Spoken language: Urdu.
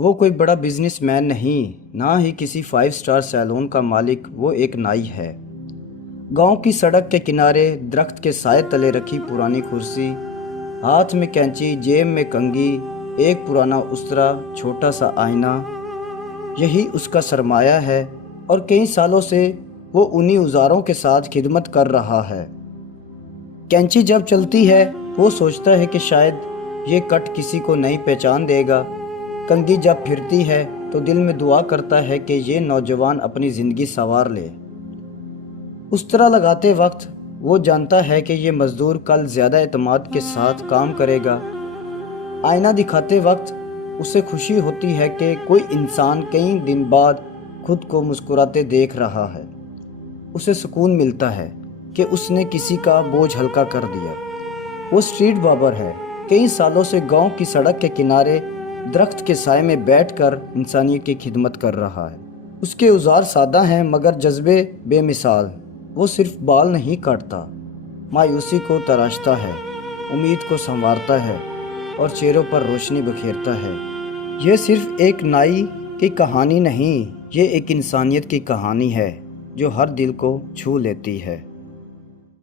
وہ کوئی بڑا بزنس مین نہیں، نہ ہی کسی 5 اسٹار سیلون کا مالک، وہ ایک نائی ہے۔ گاؤں کی سڑک کے کنارے درخت کے سائے تلے رکھی پرانی کرسی، ہاتھ میں کینچی، جیب میں کنگھی، ایک پرانا استرا، چھوٹا سا آئینہ، یہی اس کا سرمایہ ہے، اور کئی سالوں سے وہ انہی اوزاروں کے ساتھ خدمت کر رہا ہے۔ کینچی جب چلتی ہے وہ سوچتا ہے کہ شاید یہ کٹ کسی کو نہیں پہچان دے گا۔ کنگھی جب پھرتی ہے تو دل میں دعا کرتا ہے کہ یہ نوجوان اپنی زندگی سنوار لے۔ استرا لگاتے وقت وہ جانتا ہے کہ یہ مزدور کل زیادہ اعتماد کے ساتھ کام کرے گا۔ آئینہ دکھاتے وقت اسے خوشی ہوتی ہے کہ کوئی انسان کئی دن بعد خود کو مسکراتے دیکھ رہا ہے۔ اسے سکون ملتا ہے کہ اس نے کسی کا بوجھ ہلکا کر دیا۔ وہ اسٹریٹ باربر ہے، کئی سالوں سے گاؤں کی سڑک کے کنارے درخت کے سائے میں بیٹھ کر انسانیت کی خدمت کر رہا ہے۔ اس کے اوزار سادہ ہیں مگر جذبے بے مثال۔ وہ صرف بال نہیں کاٹتا، مایوسی کو تراشتا ہے، امید کو سنوارتا ہے، اور چہروں پر روشنی بکھیرتا ہے۔ یہ صرف ایک نائی کی کہانی نہیں، یہ ایک انسانیت کی کہانی ہے جو ہر دل کو چھو لیتی ہے۔